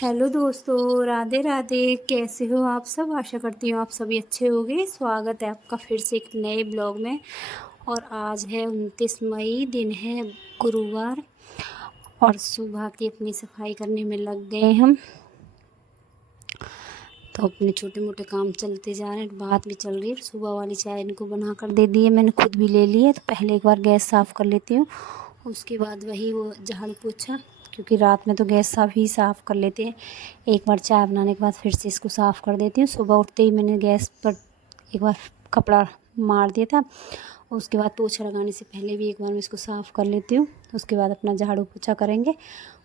Hello दोस्तों, राधे राधे। कैसे हो आप सब? आशा करती हूँ आप सभी अच्छे होंगे। स्वागत है आपका फिर से एक नए ब्लॉग में। और आज है 29 मई, दिन है गुरुवार। और सुबह की अपनी सफाई करने में लग गए हम। तो अपने छोटे मोटे काम चलते जा रहे हैं, बात भी चल रही है। सुबह वाली चाय इनको बना कर दे दी है, मैंने खुद भी ले ली है। तो पहले एक बार गैस साफ़ कर लेती हूँ, उसके बाद वही वो झाड़ू पोछा, क्योंकि रात में तो गैस साफ़ कर लेते हैं। एक बार चाय बनाने के बाद फिर से इसको साफ़ कर देती हूँ। सुबह उठते ही मैंने गैस पर एक बार कपड़ा मार दिया था, उसके बाद पोछा लगाने से पहले भी एक बार मैं इसको साफ़ कर लेती हूँ। उसके बाद अपना झाड़ू पोछा करेंगे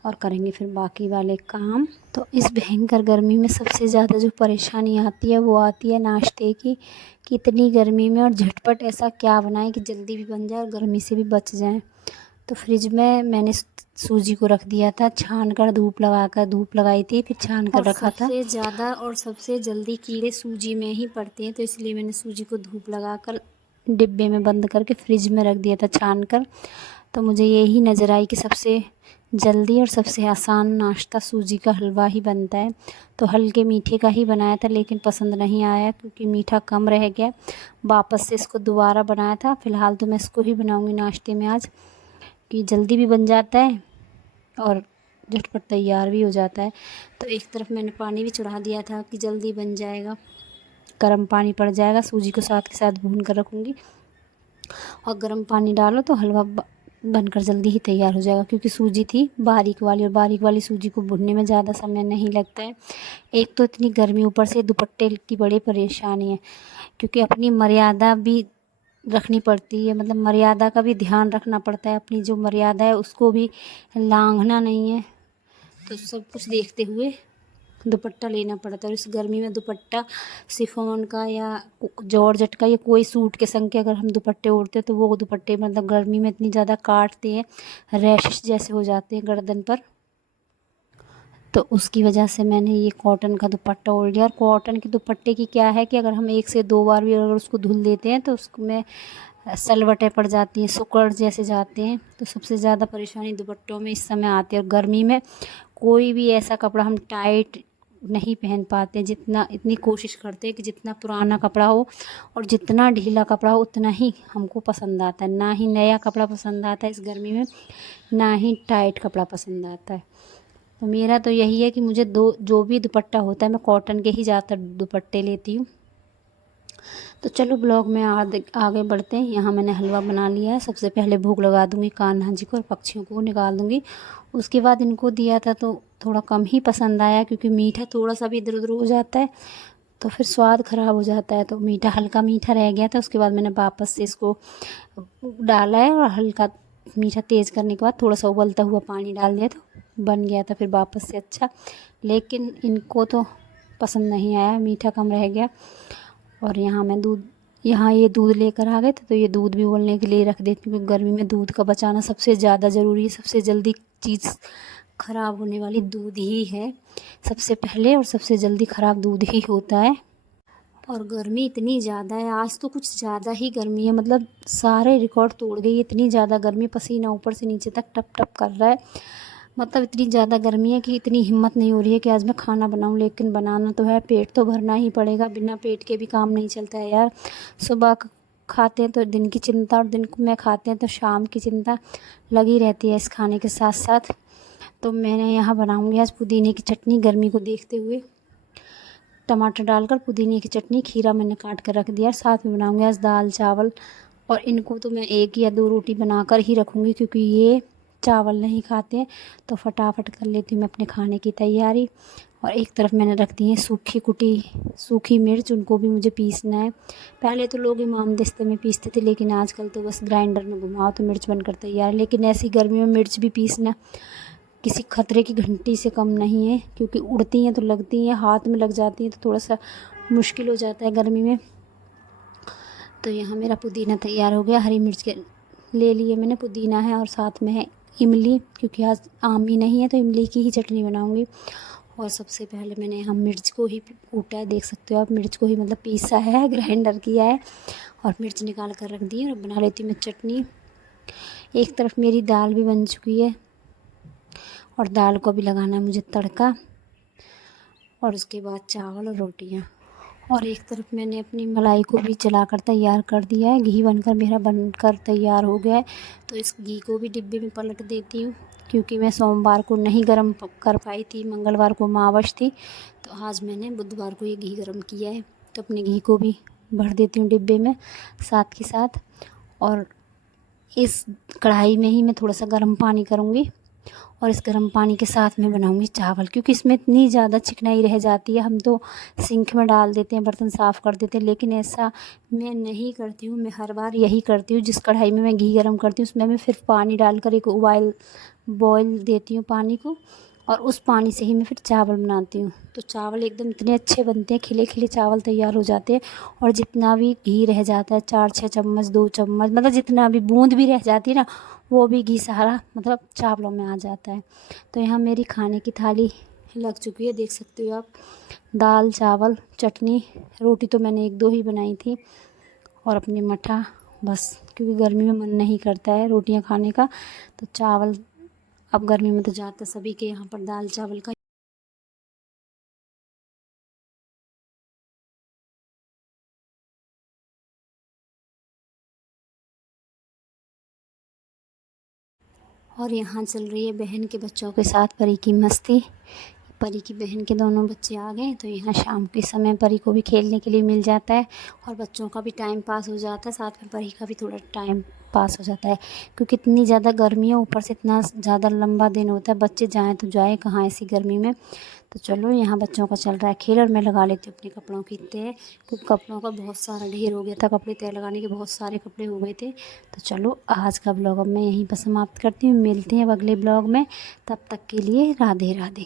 और करेंगे फिर बाकी वाले काम। तो इस भयंकर गर्मी में सबसे ज़्यादा जो परेशानी आती है वो आती है नाश्ते की, कि इतनी गर्मी में और झटपट ऐसा क्या बनाएं कि जल्दी भी बन जाए और गर्मी से भी बच जाएं। तो फ्रिज में मैंने सूजी को रख दिया था छान कर, धूप लगाई थी, फिर छान कर रखा था। सबसे ज़्यादा और सबसे जल्दी कीड़े सूजी में ही पड़ते हैं, तो इसलिए मैंने सूजी को धूप लगा कर डिब्बे में बंद करके फ्रिज में रख दिया था छान कर। तो मुझे यही नज़र आई कि सबसे जल्दी और सबसे आसान नाश्ता सूजी का हलवा ही बनता है। तो हल्के मीठे का ही बनाया था, लेकिन पसंद नहीं आया क्योंकि मीठा कम रह गया। वापस से इसको दोबारा बनाया था। फ़िलहाल तो मैं इसको ही बनाऊंगी नाश्ते में आज, कि जल्दी भी बन जाता है और झटपट तैयार भी हो जाता है। तो एक तरफ मैंने पानी भी चढ़ा दिया था कि जल्दी बन जाएगा, गर्म पानी पड़ जाएगा। सूजी को साथ के साथ भून कर रखूँगी, और गर्म पानी डालो तो हलवा बनकर जल्दी ही तैयार हो जाएगा, क्योंकि सूजी थी बारीक वाली, और बारीक वाली सूजी को भुनने में ज़्यादा समय नहीं लगता है। एक तो इतनी गर्मी, ऊपर से दुपट्टे की बड़ी परेशानी है, क्योंकि अपनी मर्यादा भी रखनी पड़ती है, मतलब मर्यादा का भी ध्यान रखना पड़ता है। अपनी जो मर्यादा है उसको भी लांघना नहीं है। तो सब कुछ देखते हुए दुपट्टा लेना पड़ता है। और इस गर्मी में दुपट्टा शिफॉन का या जॉर्जेट का या कोई सूट के संग के अगर हम दुपट्टे ओढ़ते हैं तो वो दुपट्टे मतलब गर्मी में इतनी ज़्यादा काटते हैं, रैशेस जैसे हो जाते हैं गर्दन पर। तो उसकी वजह से मैंने ये कॉटन का दुपट्टा ओढ़ लिया। और कॉटन के दुपट्टे की क्या है कि अगर हम 1 से 2 बार भी अगर उसको धुल देते हैं तो उसमें सलवटें पड़ जाती हैं, सिकुड़ जैसे जाते हैं। तो सबसे ज़्यादा परेशानी दुपट्टों में इस समय आती है। और गर्मी में कोई भी ऐसा कपड़ा हम टाइट नहीं पहन पाते, जितना इतनी कोशिश करते हैं कि जितना पुराना कपड़ा हो और जितना ढीला कपड़ा हो उतना ही हमको पसंद आता है। ना ही नया कपड़ा पसंद आता है इस गर्मी में, ना ही टाइट कपड़ा पसंद आता है। तो मेरा तो यही है कि मुझे जो भी दुपट्टा होता है मैं कॉटन के ही ज़्यादातर दुपट्टे लेती हूँ। तो चलो ब्लॉग में आगे बढ़ते हैं। यहाँ मैंने हलवा बना लिया है। सबसे पहले भोग लगा दूँगी कान्हा जी को और पक्षियों को निकाल दूँगी। उसके बाद इनको दिया था तो थोड़ा कम ही पसंद आया, क्योंकि मीठा थोड़ा सा भी इधर उधर हो जाता है तो फिर स्वाद ख़राब हो जाता है। तो मीठा हल्का मीठा रह गया था। उसके बाद मैंने वापस से इसको डाला है और हल्का मीठा तेज़ करने के बाद थोड़ा सा उबलता हुआ पानी डाल दिया, तो बन गया था फिर वापस से अच्छा। लेकिन इनको तो पसंद नहीं आया, मीठा कम रह गया। और यहाँ ये दूध लेकर आ गए थे, तो ये दूध भी उबलने के लिए रख देती हूँ, क्योंकि गर्मी में दूध का बचाना सबसे ज़्यादा ज़रूरी है। सबसे जल्दी चीज़ ख़राब होने वाली दूध ही है सबसे पहले, और सबसे जल्दी ख़राब दूध ही होता है। और गर्मी इतनी ज़्यादा है, आज तो कुछ ज़्यादा ही गर्मी है, मतलब सारे रिकॉर्ड तोड़ गई। इतनी ज़्यादा गर्मी, पसीना ऊपर से नीचे तक टप टप कर रहा है। मतलब इतनी ज़्यादा गर्मी है कि इतनी हिम्मत नहीं हो रही है कि आज मैं खाना बनाऊं, लेकिन बनाना तो है, पेट तो भरना ही पड़ेगा। बिना पेट के भी काम नहीं चलता है यार। सुबह खाते हैं तो दिन की चिंता, और दिन में खाते हैं तो शाम की चिंता लगी रहती है इस खाने के साथ साथ। तो मैंने यहाँ बनाऊँगी आज पुदीने की चटनी, गर्मी को देखते हुए। टमाटर डालकर पुदीने की चटनी, खीरा मैंने काट कर रख दिया। साथ में बनाऊँगी आज दाल चावल। और इनको तो मैं 1 या 2 रोटी बनाकर ही रखूँगी, क्योंकि ये चावल नहीं खाते हैं। तो फटाफट कर लेती हूँ मैं अपने खाने की तैयारी। और एक तरफ मैंने रख दी है सूखी कुटी सूखी मिर्च, उनको भी मुझे पीसना है। पहले तो लोग इमामदस्ते में पीसते थे, लेकिन आजकल तो बस ग्राइंडर में घुमाओ तो मिर्च बनकर तैयार है। लेकिन ऐसी गर्मी में मिर्च भी पीसना किसी खतरे की घंटी से कम नहीं है, क्योंकि उड़ती हैं तो लगती हैं, हाथ में लग जाती हैं तो थोड़ा सा मुश्किल हो जाता है गर्मी में। तो यहाँ मेरा पुदीना तैयार हो गया। हरी मिर्च के ले लिए मैंने, पुदीना है, और साथ में है इमली, क्योंकि आज आम ही नहीं है तो इमली की ही चटनी बनाऊँगी। और सबसे पहले मैंने यहाँ मिर्च को ही कूटा है, देख सकते हो आप, मिर्च को ही मतलब पीसा है, ग्राइंडर किया है, और मिर्च निकाल कर रख दी है। और बना लेती हूँ मैं चटनी। एक तरफ मेरी दाल भी बन चुकी है, और दाल को भी लगाना है मुझे तड़का। और उसके बाद चावल और रोटियाँ। और एक तरफ मैंने अपनी मलाई को भी चलाकर तैयार कर दिया है। घी बनकर तैयार हो गया है। तो इस घी को भी डिब्बे में पलट देती हूँ, क्योंकि मैं सोमवार को नहीं गरम कर पाई थी, मंगलवार को अमावस थी, तो आज मैंने बुधवार को ये घी गरम किया है। तो अपने घी को भी भर देती हूँ डिब्बे में साथ के साथ। और इस कढ़ाई में ही मैं थोड़ा सा गर्म पानी करूँगी और इस गर्म पानी के साथ में बनाऊँगी चावल, क्योंकि इसमें इतनी ज़्यादा चिकनाई रह जाती है। हम तो सिंक में डाल देते हैं, बर्तन साफ़ कर देते हैं, लेकिन ऐसा मैं नहीं करती हूँ। मैं हर बार यही करती हूँ, जिस कढ़ाई में मैं घी गरम करती हूँ उसमें मैं फिर पानी डालकर एक बॉयल देती हूँ पानी को, और उस पानी से ही मैं फिर चावल बनाती हूँ। तो चावल एकदम इतने अच्छे बनते हैं, खिले खिले चावल तैयार हो जाते हैं। और जितना भी घी रह जाता है, 4-6 चम्मच, 2 चम्मच, मतलब जितना भी बूंद भी रह जाती है ना, वो भी घी सारा मतलब चावलों में आ जाता है। तो यहाँ मेरी खाने की थाली लग चुकी है, देख सकते हो आप। दाल, चावल, चटनी, रोटी तो मैंने 1-2 ही बनाई थी, और अपनी मठा बस, क्योंकि गर्मी में मन नहीं करता है रोटियां खाने का। तो चावल, अब गर्मी में तो ज़्यादातर सभी के यहाँ पर दाल चावल का। और यहाँ चल रही है बहन के बच्चों के साथ परी की मस्ती। परी की बहन के दोनों बच्चे आ गए, तो यहाँ शाम के समय परी को भी खेलने के लिए मिल जाता है, और बच्चों का भी टाइम पास हो जाता है, साथ में परी का भी थोड़ा टाइम पास हो जाता है। क्योंकि इतनी ज़्यादा गर्मी है, ऊपर से इतना ज़्यादा लंबा दिन होता है, बच्चे जाएँ तो जाएँ कहाँ ऐसी गर्मी में। तो चलो, यहाँ बच्चों का चल रहा है खेल, और मैं लगा लेती हूँ अपने कपड़ों की तय, क्योंकि कपड़ों का बहुत सारा ढेर हो गया था। कपड़े तय लगाने के बहुत सारे कपड़े हो गए थे। तो चलो, आज का ब्लॉग अब मैं यहीं पर समाप्त करती हूँ। मिलते हैं अब अगले ब्लॉग में, तब तक के लिए राधे राधे।